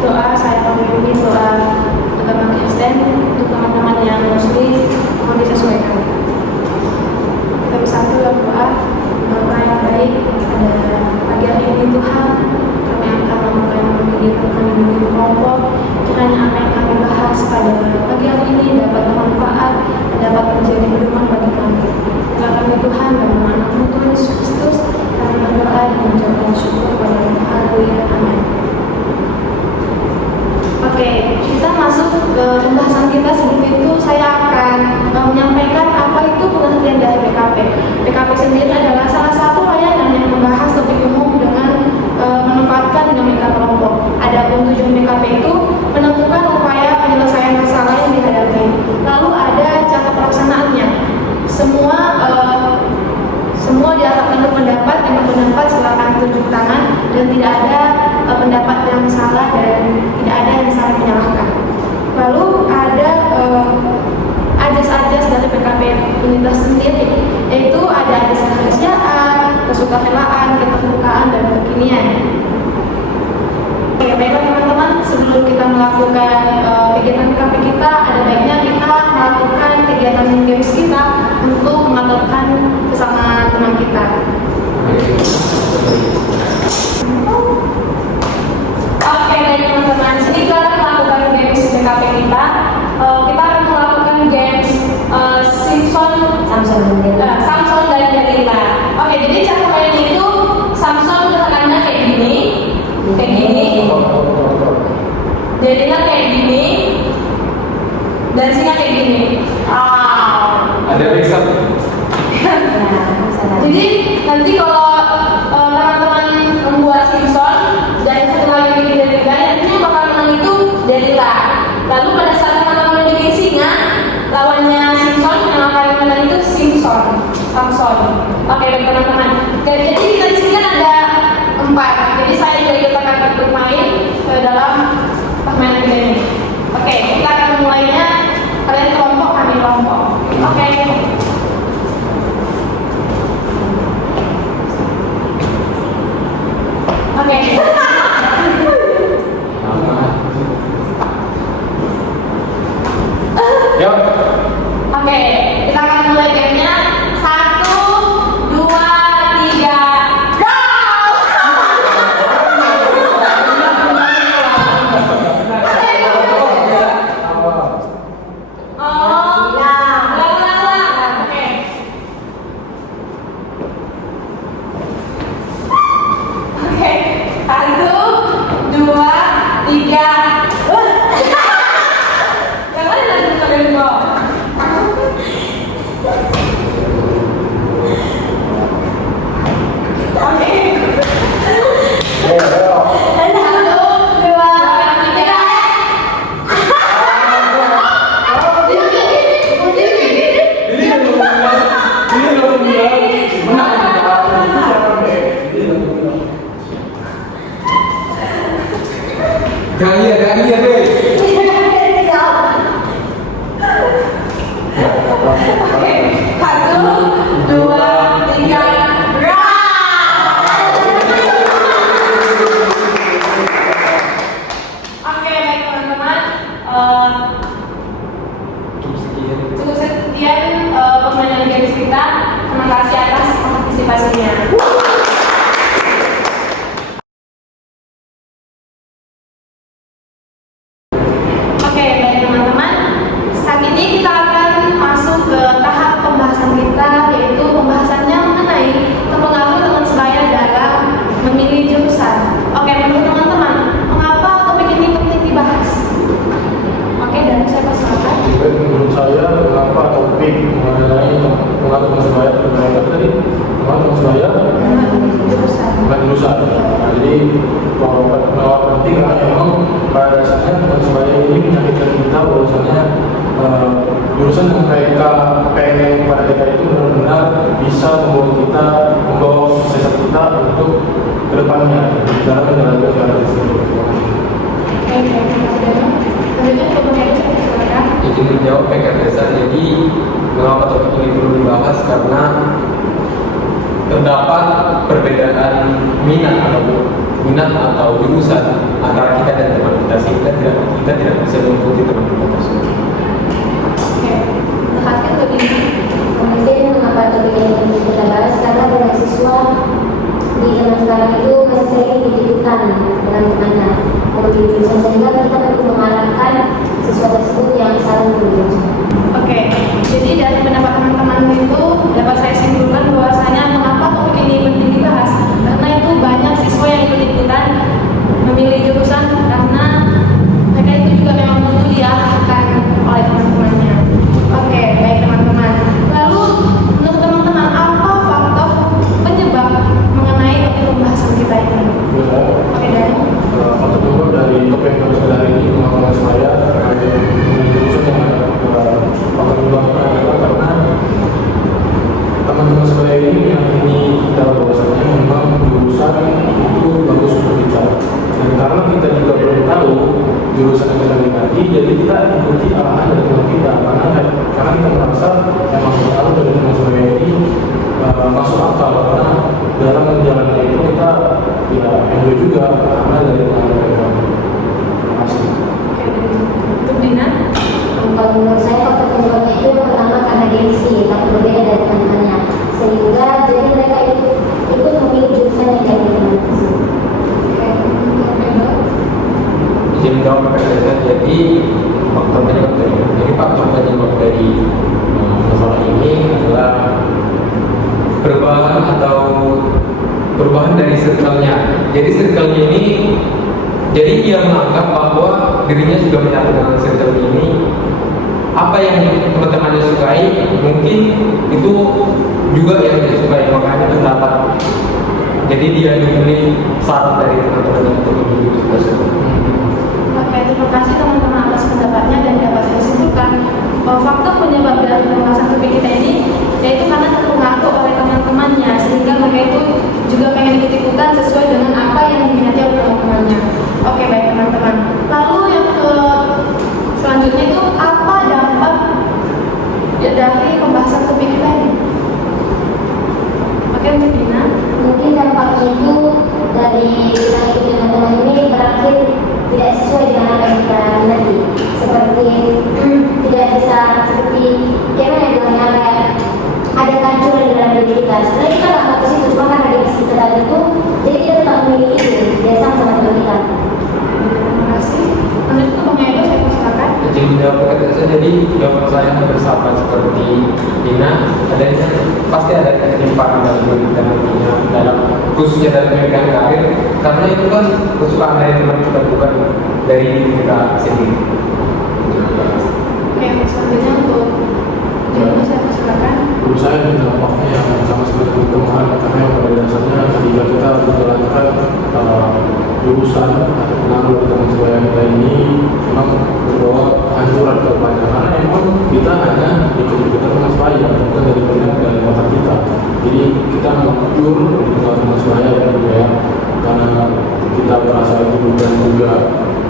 doa saya memimpin doa agama Kristen untuk teman-teman yang Muslim mohon disesuaikan. Kita bersatu dalam doa. Bapa yang baik, pada pagi hari ini Tuhan, kami akan melakukan kegiatan kami di kelompok. Kiranya apa yang kami bahas pada pagi hari ini dapat bermanfaat dan dapat menjadi pedoman bagi kami. Dalam kami Tuhan dan anak-Mu Tuhan Yesus Kristus, kami berdoa dan mengucapkan syukur pada Haleluya, amin. Oke, kita masuk ke pembahasan kita. Sebelum itu saya akan menyampaikan apa itu pengertian dari PKP. PKP sendiri adalah salah satu layanan yang membahas topik umum dengan memanfaatkan dinamika kelompok. Adapun tujuan PKP itu menemukan upaya penyelesaian masalah yang dihadapi. Lalu ada cara pelaksanaannya. Semua diarahkan untuk pendapat, yang berpendapat silakan tunjuk tangan dan tidak ada pendapat yang salah dan tidak ada yang saling menyalahkan. Lalu ada ajas-ajas dari PKP ini tersendiri, yaitu ada ajas kemanusiaan, kesukarelaan, keterbukaan, dan kekinian. Oke, baiklah teman-teman, sebelum kita melakukan kegiatan PKP kita, ada baiknya kita melakukan kegiatan games kita untuk mengaturkan bersama teman kita. Oke, baik teman-teman, sini kita akan melakukan games PKP kita. Kita akan melakukan games Samson dan Delila. Oke, jadi cara mainnya itu Samson gerakannya kayak gini, Delila kayak gini, dan Singa kayak gini. Ada backup. Jadi nanti kalau teman-teman membuat Simpson dan setelah bikin Delila, nanti bakal menang itu Delila. Lalu pada saat teman-teman bikin Singa, lawannya Simpson yang akan menang itu Samson. Oke, baik teman-teman. Jadi kita di sini kan ada 4. Jadi saya juga akan ikut main dalam permainan ini. Oke, kita akan memulainya. Kalian kelompok, kami kelompok. Oke. Yuk. Oke, kita akan mulai gamenya. 1, 2, 3, go! Oke, 1, 2, 3. Dahlia deh. Oke, 1, 2, 3, Oke, baik teman-teman. Cukup sekian permainan games kita. Terima kasih atas partisipasinya. Oke, baik teman-teman. Saat ini kita akan masuk ke tahap pembahasan kita, yaitu pembahasannya mengenai terpengaruh teman sebaya dalam memilih jurusan. Oke, menurut teman-teman, mengapa topik ini penting dibahas? Oke, dan saya persilakan. Menurut saya, mengapa topik mengenai pengaruh teman sebaya tadi pengaruh teman sebaya bukan jurusan. Nah, jadi bahwa penting karena memang pada dasarnya teman sebaya ini menyakitkan kita bahwasanya jurusan yang mereka pengen pada kita itu benar-benar bisa membawa sukses kita untuk kedepannya dalam menjalankan karir tersebut. Izin menjawab PKDSA. Jadi mengapa topik ini perlu dibahas karena terdapat perbedaan minat atau jurusan antara kita organisasi kita tidak bisa mengikuti teman kita tersebut. Oke, dekatkan lebih. Mungkin mengapa topik ini kita bahas karena banyak siswa di zaman sekarang itu masih sering dituduhkan dengan temannya melalui jurusan, sehingga kita perlu mengarahkan siswa tersebut yang saling berjurusan. Oke, jadi dari pendapat teman-teman itu dapat saya simpulkan bahwasanya mengapa topik ini penting dibahas, karena itu banyak siswa yang ikut-ikutan memilih jurusan karena mereka itu juga memang butuh diarahkan oleh teman-temannya. Oke, baik teman-teman. Lalu menurut teman-teman apa faktor penyebab mengenai topik pembahasan kita ini? Oke, Danu. Faktor penyebab dari topik yang kita hari ini pengalaman saya terkait jurusan yang faktor penyebabnya adalah karena teman-teman saya ini yang ini kita bahwasanya memang jurusan itu bagus untuk kita, dan karena kita juga belum tahu jurusan yang kita minati, jadi kita ikuti arahan dari teman kita karena kita merasa memang tahu dari teman saya ini masuk akal, karena dalam menjalannya itu kita ya enjoy juga karena dari teman mereka. Terima kasih. Oke, untuk Dina. Kalau menurut saya faktor penyebabnya itu yang pertama karena gengsi, tapi berbeda dari teman-temannya, sehingga jadi mereka ikut memilih jurusan yang kayak teman tersebut. Oke, untuk Beno. Izin jawab pertanyaan. Jadi faktor penyebab dari masalah ini adalah perubahan dari circle-nya. Jadi circle-nya ini, jadi dia menganggap bahwa dirinya sudah menyatu dengan circle ini. Apa yang teman-temannya sukai mungkin itu juga yang dia sukai, makanya pendapat. Jadi dia memilih saran dari teman-temannya untuk memilih tersebut. Oke, terima kasih teman-teman atas pendapatnya, dan dapat saya simpulkan bahwa faktor penyebab dari pembahasan topik kita ini yaitu karena terpengaruh oleh teman-temannya, sehingga mereka itu juga pengen ikut-ikutan sesuai dengan apa yang diminati oleh teman-temannya. Oke, baik teman-teman. Lalu yang selanjutnya itu apa dampak dari pembahasan topik kita ini? Oke, untuk Dina. Mungkin dampaknya itu dari kita ikuti teman-teman ini berakhir tidak sesuai dengan apa yang kita minati, seperti tidak bisa seperti gimana ya bilangnya, kayak ada kehancuran di dalam diri kita. Sebenarnya kita nggak fokus itu, cuma karena di kita tadi itu, jadi kita tetap memilih itu dia sama teman kita. Terima kasih. Lanjut ke Bang Edo, saya persilakan. Jadi jadi jawaban saya hampir sama seperti Dina. Adanya pasti ada ketimpangan dalam diri kita nantinya, dalam khususnya dalam pilihan karir, karena itu kan kesukaan dari teman kita, bukan dari diri kita sendiri. Oke, selanjutnya untuk Jono, saya persilakan. Menurut saya ini dampaknya yang sama seperti teman, karena pada dasarnya ketika kita menjalankan jurusan atau pengaruh dari teman sebaya kita ini memang berbawa kehancuran ke depannya, karena memang kita hanya ikut-ikutan teman sebaya, bukan dari pilihan dari otak kita. Jadi kita mengatur di teman sebaya ya, karena kita merasa itu bukan juga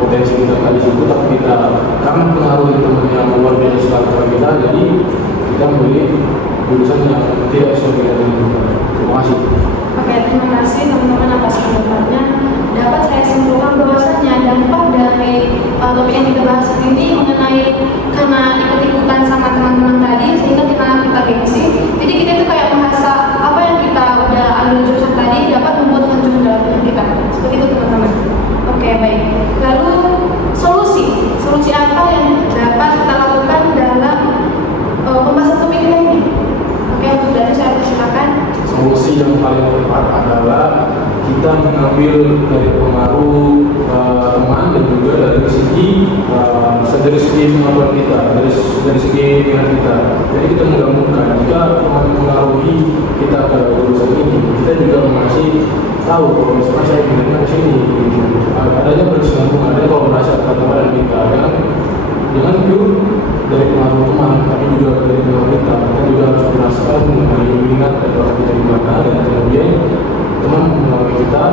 potensi kita tadi situ, tapi kita karena pengaruh teman yang luar biasa sekali kita, jadi kita memilih jurusan yang tidak sesuai dengan kita. Terima kasih. Oke, terima kasih teman-teman atas pendapatnya. Dapat saya simpulkan bahwasanya dampak dari topik yang kita bahas ini mengenai karena ikut-ikutan sama teman-teman tadi, sehingga kita gengsi. Jadi kita itu kayak merasa apa yang kita udah ambil jurusan tadi dapat membuat kehancuran dalam diri kita. Seperti itu teman-teman. Oke, baik. Lalu solusi apa yang dapat kita lakukan dalam pembahasan topik kita ini? Oke, untuk dari saya persilakan. Solusi yang paling tepat adalah kita mengambil dari pengaruh teman dan juga dari segi pengetahuan kita, dari segi minat kita. Jadi kita menggabungkan, jika teman mengaruhi kita ke jurusan ini, kita juga masih tahu kalau misalnya saya minatnya ke sini. Adanya berkesinambungan, ada kolaborasi antara teman dan kita. Dengan pure dari pengaruh teman, tapi juga dari pengaruh kita juga harus merasakan mengenai minat dan bakat kita di mana, dan kemudian teman mengaruhi kita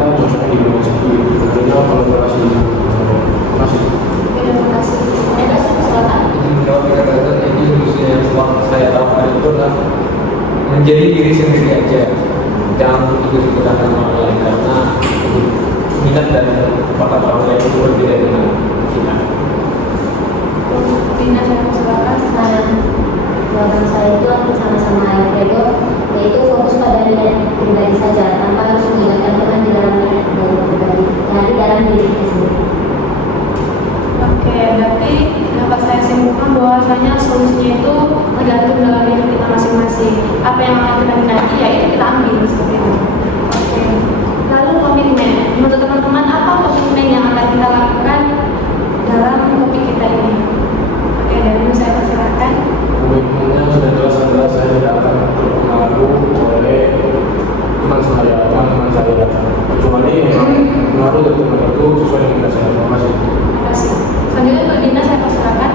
cocok di bidang seperti itu. Jadi kolaborasi. Terima kasih. Terima kasih. Saya persilakan. Menjawab kata-kata ini, solusinya yang saya tawarkan itu adalah menjadi diri sendiri aja, jangan ikut-ikutan sama orang lain, karena minat dan apakah bangsa itu berbeda dengan kita? Dina saya persilakan. Jawaban saya itu hampir sama-sama Alfredo, yaitu fokus pada niat pribadi saja tanpa harus melibatkan Tuhan di dalam niat pribadi, di dalam diri kita sendiri. Oke, berarti dapat saya simpulkan bahwasanya solusinya itu tergantung dalam diri kita masing-masing. Apa yang akan kita minati, ya itu kita ambil seperti itu. Oke. Lalu komitmen. Menurut teman-teman, apa komitmen yang akan kita lakukan dalam topik kita ini? Oke, dari dulu saya persilakan. Komitmennya sudah jelas saya tidak akan terpengaruh oleh teman-teman saya, kecuali memang pengaruh dari teman itu sesuai dengan kita saya. Terima kasih. Terima kasih. Selanjutnya untuk Dina saya persilakan.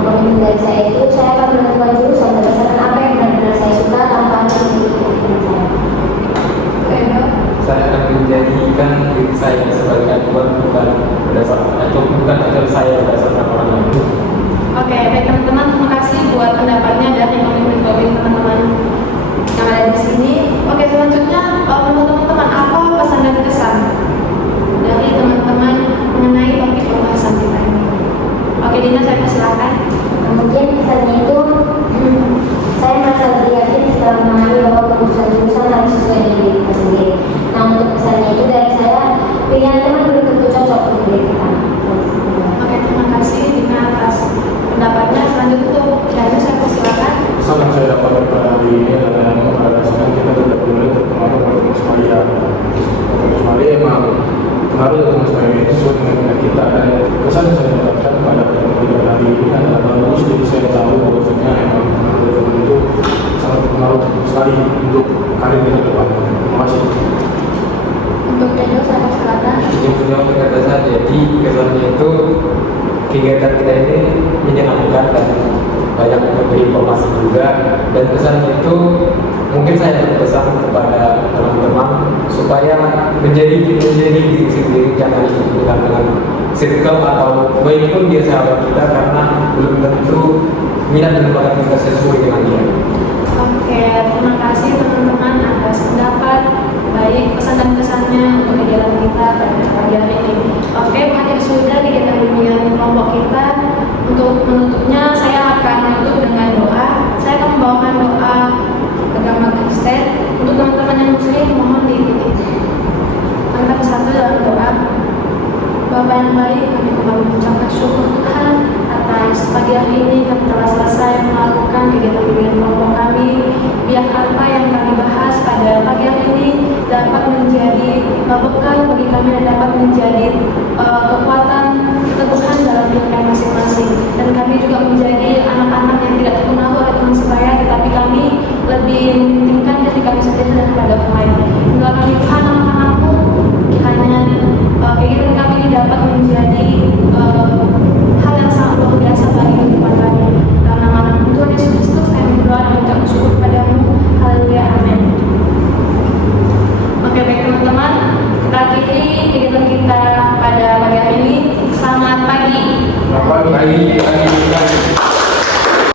Komitmen dari saya itu saya akan menentukan jurusan berdasarkan apa yang benar-benar saya suka tanpa harus mengikuti saya. Edo. Saya akan menjadikan diri saya sebagai acuan bukan acuan saya berdasarkan orang lain. Oke, baik teman-teman, terima kasih buat pendapatnya dan yang komitmen teman-teman yang ada di sini. Oke, selanjutnya menurut teman-teman apa pesan dan kesan dari teman-teman mengenai topik pembahasan kita ini? Oke, Dina saya persilakan. Mungkin kesannya itu saya merasa lebih yakin setelah memahami bahwa keputusan jurusan harus sesuai dengan diri kita sendiri. Nah, untuk kesannya itu dari saya, pilihan teman belum tentu cocok untuk diri kita. Oke, terima kasih Dina atas pendapatnya. Selanjutnya untuk Jaya saya persilakan. Pesan yang saya dapat daripada hari ini adalah yang mengharuskan kita tidak boleh terpengaruh oleh teman sebaya. Teman sebaya emang pengaruh dari teman sebaya itu sesuai dengan minat kita, dan kesan yang saya dapatkan pada pertemuan hari ini adalah bagus. Jadi saya tahu bahwasanya emang pengaruh dari teman itu sangat berpengaruh sekali untuk karir kita ke depan. Terima kasih. Untuk Edo saya persilakan. Yang punya kata saya, jadi kesannya itu kegiatan kita ini menyenangkan dan banyak memberi informasi juga, dan kesannya itu mungkin saya berpesan kepada teman-teman supaya menjadi diri sendiri, jangan ikut dengan circle atau baik pun dia sahabat kita, karena belum tentu minat dan bakat kita sesuai dengan dia. Oke, terima kasih teman-teman atas pendapat baik pesan dan kesannya untuk kegiatan kita pada pagi hari ini. Oke, hadir sudah kegiatan bimbingan kelompok kita. Untuk menutupnya saya akan menutup dengan doa. Saya akan membawakan doa agama Kristen untuk teman-teman yang muslim, mohon diikuti. Kita bersatu dalam doa. Bapa yang baik, kami kembali mengucapkan syukur Tuhan atas pagi hari ini kami telah selesai melakukan kegiatan bimbingan kelompok kami. Biar apa yang kami bahas pada pagi hari ini dapat menjadi bekal bagi kami dan dapat menjadi kekuatan keteguhan dalam diri kami masing-masing. Dan kami juga menjadi anak-anak yang tidak terpengaruh oleh teman sebaya, tetapi kami lebih mementingkan diri kami sendiri